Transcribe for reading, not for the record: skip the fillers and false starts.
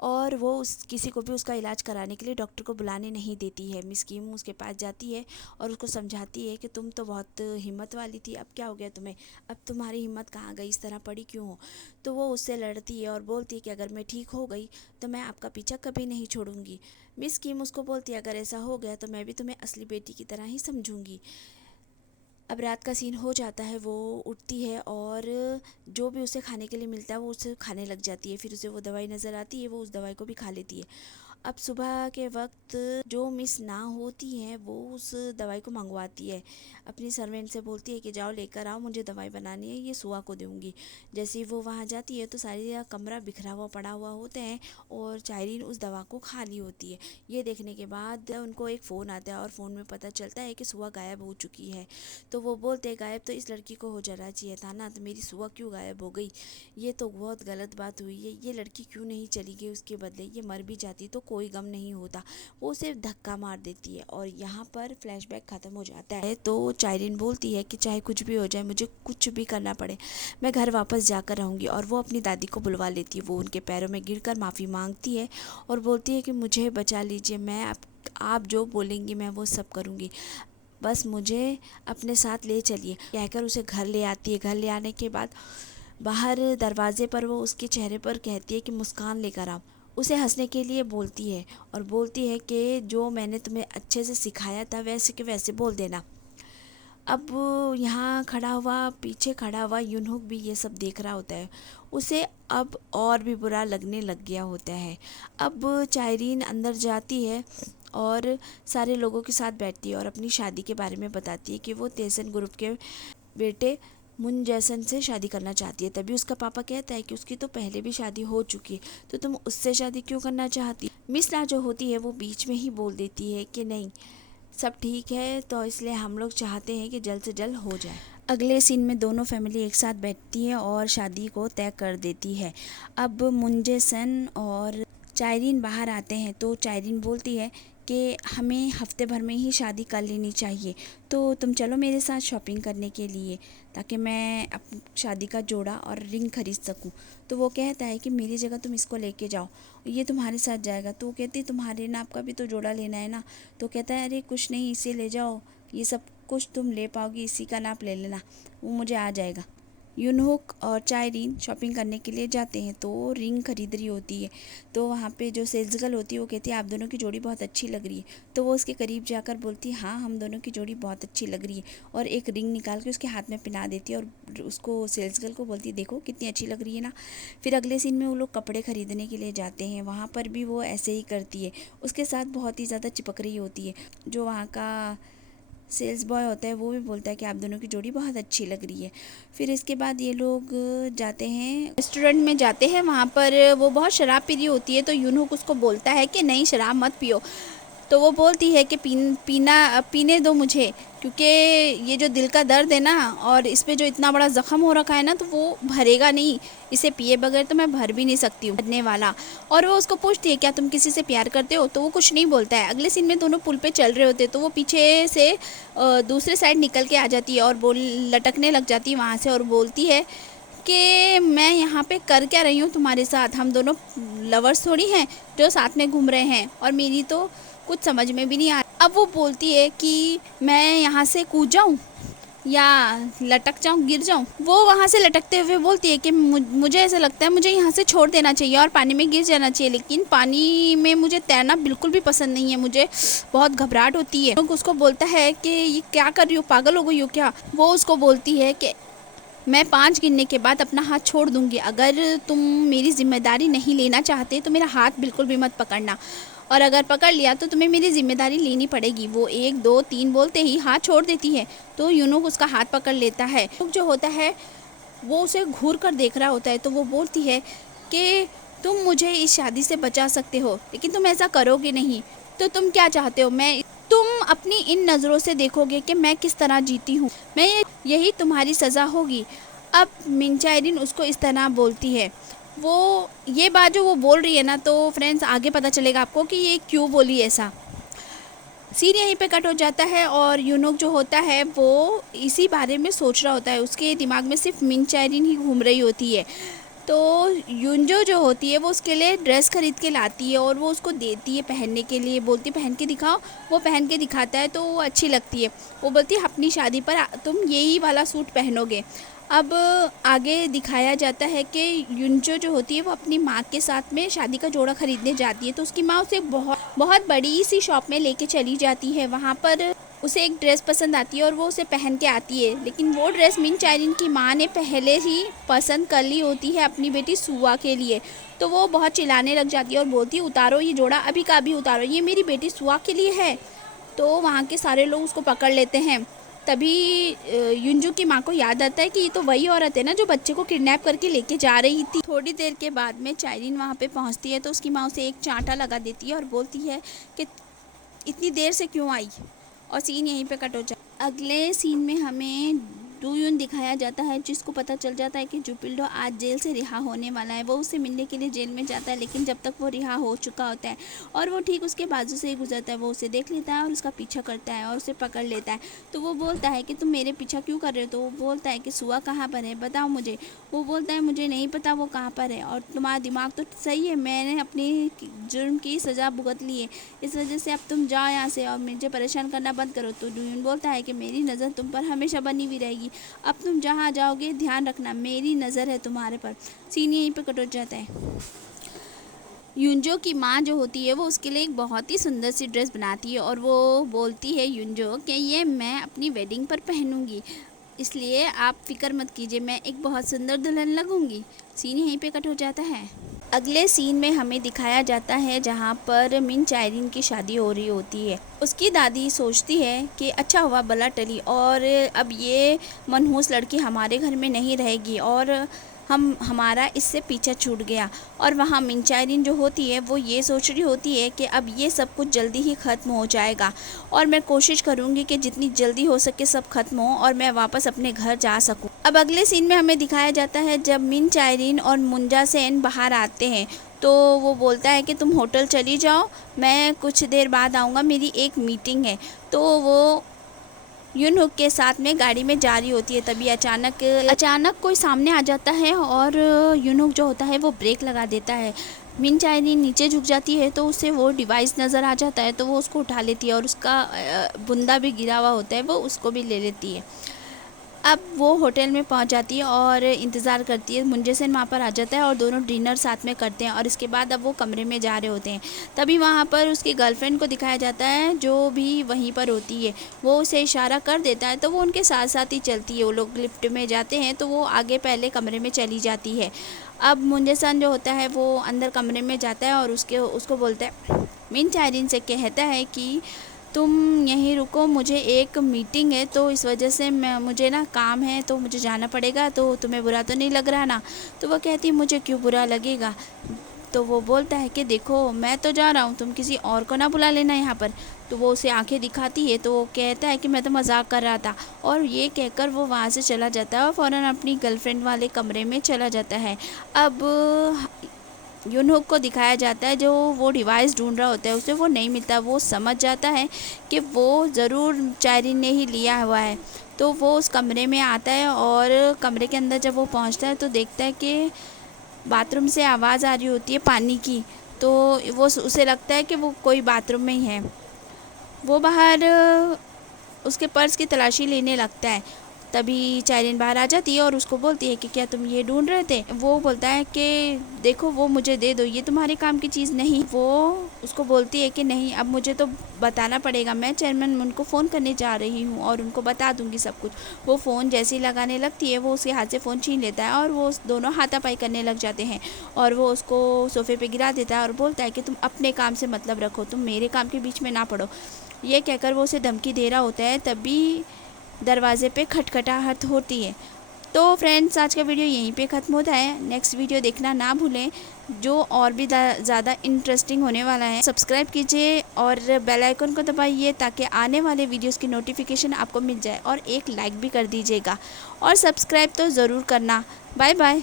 اور وہ کسی کو بھی اس کا علاج کرانے کے لیے ڈاکٹر کو بلانے نہیں دیتی ہے۔ مس کیم اس کے پاس جاتی ہے اور اس کو سمجھاتی ہے کہ تم تو بہت ہمت والی تھی، اب کیا ہو گیا تمہیں، اب تمہاری ہمت کہاں گئی، اس طرح پڑی کیوں ہو؟ تو وہ اس سے لڑتی ہے اور بولتی ہے کہ اگر میں ٹھیک ہو گئی تو میں آپ کا پیچھا کبھی نہیں چھوڑوں گی۔ مس کیم اس کو بولتی ہے اگر ایسا ہو گیا تو میں بھی تمہیں اصلی بیٹی کی طرح ہی سمجھوں گی۔ اب رات کا سین ہو جاتا ہے، وہ اٹھتی ہے اور جو بھی اسے کھانے کے لیے ملتا ہے وہ اسے کھانے لگ جاتی ہے، پھر اسے وہ دوائی نظر آتی ہے، وہ اس دوائی کو بھی کھا لیتی ہے۔ اب صبح کے وقت جو مس نہ ہوتی ہے وہ اس دوائی کو منگواتی ہے، اپنی سرونٹ سے بولتی ہے کہ جاؤ لے کر آؤ، مجھے دوائی بنانی ہے، یہ سوا کو دوں گی۔ جیسے ہی وہ وہاں جاتی ہے تو ساری کمرہ بکھرا ہوا پڑا ہوا ہوتا ہے اور چائرین اس دوا کو کھا لی ہوتی ہے۔ یہ دیکھنے کے بعد ان کو ایک فون آتا ہے اور فون میں پتہ چلتا ہے کہ سوا غائب ہو چکی ہے۔ تو وہ بولتے غائب تو اس لڑکی کو ہو جانا چاہیے تھا نا، تو میری سوا کیوں غائب ہو گئی، یہ تو بہت غلط بات ہوئی ہے، یہ لڑکی کیوں نہیں چلی گئی اس کے بدلے، یہ مر بھی جاتی تو کوئی غم نہیں ہوتا۔ وہ اسے دھکا مار دیتی ہے اور یہاں پر فلیش بیک ختم ہو جاتا ہے۔ تو چائرین بولتی ہے کہ چاہے کچھ بھی ہو جائے، مجھے کچھ بھی کرنا پڑے، میں گھر واپس جا کر رہوں گی، اور وہ اپنی دادی کو بلوا لیتی ہے۔ وہ ان کے پیروں میں گر کر معافی مانگتی ہے اور بولتی ہے کہ مجھے بچا لیجیے، میں آپ جو بولیں گی میں وہ سب کروں گی، بس مجھے اپنے ساتھ لے چلیے، کہہ کر اسے گھر لے آتی ہے۔ گھر لے آنے کے بعد باہر دروازے پر وہ اس کے چہرے پر کہتی ہے کہ مسکان لے کر آؤ، اسے ہنسنے کے لیے بولتی ہے اور بولتی ہے کہ جو میں نے تمہیں اچھے سے سکھایا تھا ویسے کہ ویسے بول دینا۔ اب یہاں پیچھے کھڑا ہوا یونہک بھی یہ سب دیکھ رہا ہوتا ہے، اسے اب اور بھی برا لگنے لگ گیا ہوتا ہے۔ اب چائرین اندر جاتی ہے اور سارے لوگوں کے ساتھ بیٹھتی ہے اور اپنی شادی کے بارے میں بتاتی ہے کہ وہ تیسن گروپ کے بیٹے من جیسن سے شادی کرنا چاہتی ہے۔ تبھی اس کا پاپا کہتا ہے کہ اس کی تو پہلے بھی شادی ہو چکی ہے، تو تم اس سے شادی کیوں کرنا چاہتی؟ مس نا جو ہوتی ہے وہ بیچ میں ہی بول دیتی ہے کہ نہیں سب ٹھیک ہے، تو اس لیے ہم لوگ چاہتے ہیں کہ جلد سے جلد ہو جائے۔ اگلے سین میں دونوں فیملی ایک ساتھ بیٹھتی ہے اور شادی کو طے کر دیتی ہے۔ اب منجے سن اور چائرین باہر آتے ہیں تو چائرین بولتی ہے کہ ہمیں ہفتے بھر میں ہی شادی کر لینی چاہیے، تو تم چلو میرے ساتھ شاپنگ کرنے کے لیے تاکہ میں شادی کا جوڑا اور رنگ خرید سکوں۔ تو وہ کہتا ہے کہ میری جگہ تم اس کو لے کے جاؤ، یہ تمہارے ساتھ جائے گا۔ تو وہ کہتی تمہارے ناپ کا بھی تو جوڑا لینا ہے نا، تو کہتا ہے ارے کچھ نہیں، اسے لے جاؤ، یہ سب کچھ تم لے پاؤ گی، اسی کا ناپ لے لینا، وہ مجھے آ جائے گا۔ یونہک اور چائرین شاپنگ کرنے کے لیے جاتے ہیں تو رنگ خرید رہی ہوتی ہے، تو وہاں پہ جو سیلز گرل ہوتی ہے وہ کہتی ہے آپ دونوں کی جوڑی بہت اچھی لگ رہی ہے۔ تو وہ اس کے قریب جا کر بولتی ہے ہاں ہم دونوں کی جوڑی بہت اچھی لگ رہی ہے، اور ایک رنگ نکال کے اس کے ہاتھ میں پہنا دیتی ہے اور اس کو سیلز گرل کو بولتی ہے دیکھو کتنی اچھی لگ رہی ہے نا۔ پھر اگلے سین میں وہ لوگ کپڑے خریدنے کے لیے جاتے ہیں، وہاں پر بھی وہ ایسے ہی کرتی ہے، اس کے ساتھ بہت ہی زیادہ چپک رہی ہوتی ہے۔ جو وہاں کا سیلز بوائے ہوتا ہے وہ بھی بولتا ہے کہ آپ دونوں کی جوڑی بہت اچھی لگ رہی ہے۔ پھر اس کے بعد یہ لوگ جاتے ہیں ریسٹورنٹ میں، جاتے ہیں، وہاں پر وہ بہت شراب پی رہی ہوتی ہے، تو یونہک اس کو بولتا ہے کہ نہیں شراب مت پیو، تو وہ بولتی ہے کہ پینے دو مجھے، کیونکہ یہ جو دل کا درد ہے نا اور اس پہ جو اتنا بڑا زخم ہو رکھا ہے نا تو وہ بھرے گا نہیں، اسے پیے بغیر تو میں بھر بھی نہیں سکتی ہوں بھرنے والا۔ اور وہ اس کو پوچھتی ہے کیا تم کسی سے پیار کرتے ہو، تو وہ کچھ نہیں بولتا ہے۔ اگلے سین میں دونوں پل پہ چل رہے ہوتے تو وہ پیچھے سے دوسرے سائڈ نکل کے آ جاتی ہے اور لٹکنے لگ جاتی ہے وہاں سے، اور بولتی ہے کہ میں یہاں پہ کر کیا رہی ہوں تمہارے ساتھ، ہم دونوں لورز تھوڑی ہیں جو ساتھ میں گھوم رہے ہیں، اور میری تو کچھ سمجھ میں بھی نہیں آ رہا۔ اب وہ بولتی ہے کہ میں یہاں سے کود جاؤں یا لٹک جاؤں، گر جاؤں۔ وہ وہاں سے لٹکتے ہوئے بولتی ہے کہ مجھے ایسا لگتا ہے مجھے یہاں سے چھوڑ دینا چاہیے اور پانی میں گر جانا چاہیے، لیکن پانی میں مجھے تیرنا بالکل بھی پسند نہیں ہے، مجھے بہت گھبراہٹ ہوتی ہے۔ لوگ اس کو بولتا ہے کہ یہ کیا کر رہی ہو، پاگل ہو گئی ہو کیا؟ وہ اس کو بولتی ہے کہ میں 5 گننے کے بعد اپنا ہاتھ چھوڑ دوں گی، اگر تم میری ذمہ داری نہیں لینا چاہتے تو میرا ہاتھ بالکل بھی مت پکڑنا، اور اگر پکڑ لیا تو تمہیں میری ذمہ داری لینی پڑے گی۔ وہ 1 2 3 بولتے ہی ہاتھ چھوڑ دیتی ہے، تو یونہک اس کا ہاتھ پکڑ لیتا ہے۔ جو ہوتا ہے وہ اسے گھور کر دیکھ رہا ہوتا ہے، تو وہ بولتی ہے کہ تم مجھے اس شادی سے بچا سکتے ہو لیکن تم ایسا کرو گے نہیں، تو تم کیا چاہتے ہو، تم اپنی ان نظروں سے دیکھو گے کہ میں کس طرح جیتی ہوں، یہی تمہاری سزا ہوگی۔ اب منچائرین اس کو اس طرح بولتی ہے، وہ یہ بات جو وہ بول رہی ہے نا، تو فرینڈز آگے پتہ چلے گا آپ کو کہ یہ کیوں بولی ایسا۔ سین یہیں پہ کٹ ہو جاتا ہے اور یونہک جو ہوتا ہے وہ اسی بارے میں سوچ رہا ہوتا ہے، اس کے دماغ میں صرف منچائرین ہی گھوم رہی ہوتی ہے۔ تو ینجو جو ہوتی ہے وہ اس کے لیے ڈریس خرید کے لاتی ہے اور وہ اس کو دیتی ہے پہننے کے لیے، بولتی پہن کے دکھاؤ، وہ پہن کے دکھاتا ہے تو وہ اچھی لگتی ہے، وہ بولتی ہے اپنی شادی پر تم یہی والا سوٹ پہنو گے۔ اب آگے دکھایا جاتا ہے کہ ینجو جو ہوتی ہے وہ اپنی ماں کے ساتھ میں شادی کا جوڑا خریدنے جاتی ہے، تو اس کی ماں اسے بہت بڑی سی شاپ میں لے کے چلی جاتی ہے۔ وہاں پر اسے ایک ڈریس پسند آتی ہے اور وہ اسے پہن کے آتی ہے، لیکن وہ ڈریس من چائرین کی ماں نے پہلے ہی پسند کر لی ہوتی ہے اپنی بیٹی سوا کے لیے، تو وہ بہت چلانے لگ جاتی ہے اور بولتی ہے اتارو یہ جوڑا، ابھی کا ابھی اتارو، یہ میری بیٹی سوا کے لیے ہے۔ تو وہاں کے سارے لوگ اس کو پکڑ لیتے ہیں۔ تبھی ینجو کی ماں کو یاد آتا ہے کہ یہ تو وہی عورت ہے نا جو بچے کو کڈنیپ کر کے لے کے جا رہی تھی۔ تھوڑی دیر کے بعد میں چائرین وہاں پہ پہنچتی ہے تو اس کی ماں اسے ایک چانٹا لگا دیتی ہے اور بولتی ہے کہ اتنی دیر سے کیوں آئی، اور سین یہیں پہ کٹ ہو جاتا ہے۔ اگلے سین میں ہمیں ڈو یون دکھایا جاتا ہے، جس کو پتہ چل جاتا ہے کہ جوپلڈو آج جیل سے رہا ہونے والا ہے۔ وہ اسے ملنے کے لیے جیل میں جاتا ہے، لیکن جب تک وہ رہا ہو چکا ہوتا ہے اور وہ ٹھیک اس کے بازو سے ہی گزرتا ہے، وہ اسے دیکھ لیتا ہے اور اس کا پیچھا کرتا ہے اور اسے پکڑ لیتا ہے۔ تو وہ بولتا ہے کہ تم میرے پیچھا کیوں کر رہے ہو؟ تو وہ بولتا ہے کہ سوا کہاں پر ہے، بتاؤ مجھے۔ وہ بولتا ہے مجھے نہیں پتا وہ کہاں پر ہے، اور تمہارا دماغ تو صحیح ہے، میں نے اپنی جرم کی سزا بھگت لی ہے، اس وجہ سے اب تم جاؤ یہاں سے اور مجھے پریشان کرنا بند کرو۔ تو ڈو یون بولتا ہے کہ میری نظر تم پر ہمیشہ بنی ہوئی رہے گی، اب تم جہاں جاؤ گے دھیان رکھنا میری نظر ہے تمہارے پر۔ سین یہیں پہ کٹ ہو جاتا ہے۔ ینجو کی ماں جو ہوتی ہے وہ اس کے لیے ایک بہت ہی سندر سی ڈریس بناتی ہے اور وہ بولتی ہے ینجو کہ یہ میں اپنی ویڈنگ پر پہنوں گی، اس لیے آپ فکر مت کیجیے، میں ایک بہت سندر دلہن لگوں گی۔ سین یہیں پہ کٹ ہو جاتا ہے۔ اگلے سین میں ہمیں دکھایا جاتا ہے جہاں پر من چائرین کی شادی ہو رہی ہوتی ہے۔ اس کی دادی سوچتی ہے کہ اچھا ہوا بلا ٹلی، اور اب یہ منحوس لڑکی ہمارے گھر میں نہیں رہے گی اور ہمارا اس سے پیچھا چھوٹ گیا۔ اور وہاں من چائرین جو ہوتی ہے وہ یہ سوچ رہی ہوتی ہے کہ اب یہ سب کچھ جلدی ہی ختم ہو جائے گا، اور میں کوشش کروں گی کہ جتنی جلدی ہو سکے سب ختم ہو اور میں واپس اپنے گھر جا سکوں۔ اب اگلے سین میں ہمیں دکھایا جاتا ہے جب من چائرین اور منجا سین باہر آتے ہیں، تو وہ بولتا ہے کہ تم ہوٹل چلی جاؤ، میں کچھ دیر بعد آؤں گا، میری ایک میٹنگ ہے۔ تو وہ یونہک کے ساتھ میں گاڑی میں جا رہی ہوتی ہے، تبھی اچانک کوئی سامنے آ جاتا ہے اور یونہک جو ہوتا ہے وہ بریک لگا دیتا ہے۔ من چائرین نیچے جھک جاتی ہے تو اسے وہ ڈیوائس نظر آ جاتا ہے، تو وہ اس کو اٹھا لیتی ہے اور اس کا بندہ بھی گرا ہوا ہوتا ہے وہ اس کو بھی لے لیتی ہے۔ اب وہ ہوٹل میں پہنچ جاتی ہے اور انتظار کرتی ہے، منجے سین وہاں پر آ جاتا ہے اور دونوں ڈنر ساتھ میں کرتے ہیں، اور اس کے بعد اب وہ کمرے میں جا رہے ہوتے ہیں۔ تبھی وہاں پر اس کی گرل فرینڈ کو دکھایا جاتا ہے جو بھی وہیں پر ہوتی ہے، وہ اسے اشارہ کر دیتا ہے تو وہ ان کے ساتھ ساتھ ہی چلتی ہے۔ وہ لوگ لفٹ میں جاتے ہیں تو وہ آگے پہلے کمرے میں چلی جاتی ہے۔ اب منجے سین جو ہوتا ہے وہ اندر کمرے میں جاتا ہے اور اس کو بولتا ہے، من چائرین سے کہتا ہے کہ تم یہیں رکو، مجھے ایک میٹنگ ہے تو اس وجہ سے مجھے نا کام ہے تو مجھے جانا پڑے گا، تو تمہیں برا تو نہیں لگ رہا نا؟ تو وہ کہتی مجھے کیوں برا لگے گا؟ تو وہ بولتا ہے کہ دیکھو میں تو جا رہا ہوں، تم کسی اور کو نہ بلا لینا یہاں پر۔ تو وہ اسے آنکھیں دکھاتی ہے تو وہ کہتا ہے کہ میں تو مذاق کر رہا تھا، اور یہ کہہ کر وہ وہاں سے چلا جاتا ہے اور فوراً اپنی گرل فرینڈ والے کمرے میں چلا جاتا ہے۔ اب یونہک کو دکھایا جاتا ہے جو وہ ڈیوائس ڈھونڈ رہا ہوتا ہے، اسے وہ نہیں ملتا، وہ سمجھ جاتا ہے کہ وہ ضرور چائرین نے ہی لیا ہوا ہے۔ تو وہ اس کمرے میں آتا ہے اور کمرے کے اندر جب وہ پہنچتا ہے تو دیکھتا ہے کہ باتھ روم سے آواز آ رہی ہوتی ہے پانی کی، تو وہ اسے لگتا ہے کہ وہ کوئی باتھ روم میں ہی ہے۔ وہ باہر اس کے پرس کی تلاشی لینے لگتا ہے، تبھی چائرین باہر آ جاتی ہے اور اس کو بولتی ہے کہ کیا تم یہ ڈھونڈ رہے تھے؟ وہ بولتا ہے کہ دیکھو وہ مجھے دے دو، یہ تمہارے کام کی چیز نہیں۔ وہ اس کو بولتی ہے کہ نہیں اب مجھے تو بتانا پڑے گا، میں چیئرمین من کو فون کرنے جا رہی ہوں اور ان کو بتا دوں گی سب کچھ۔ وہ فون جیسے ہی لگانے لگتی ہے وہ اس کے ہاتھ سے فون چھین لیتا ہے اور وہ دونوں ہاتھا پائی کرنے لگ جاتے ہیں، اور وہ اس کو صوفے پہ گرا دیتا ہے اور بولتا ہے کہ تم اپنے کام سے مطلب رکھو، تم میرے کام کے بیچ میں نہ پڑو۔ یہ کہہ کر وہ اسے دھمکی دے رہا ہوتا ہے، تبھی دروازے پہ کھٹکھٹاہٹ ہوتی ہے۔ تو فرینڈز آج کا ویڈیو یہیں پہ ختم ہوتا ہے، نیکسٹ ویڈیو دیکھنا نہ بھولیں جو اور بھی زیادہ انٹرسٹنگ ہونے والا ہے۔ سبسکرائب کیجئے اور بیل آئیکن کو دبائیے تاکہ آنے والے ویڈیوز کی نوٹیفیکیشن آپ کو مل جائے، اور ایک لائک بھی کر دیجئے گا، اور سبسکرائب تو ضرور کرنا۔ Bye bye.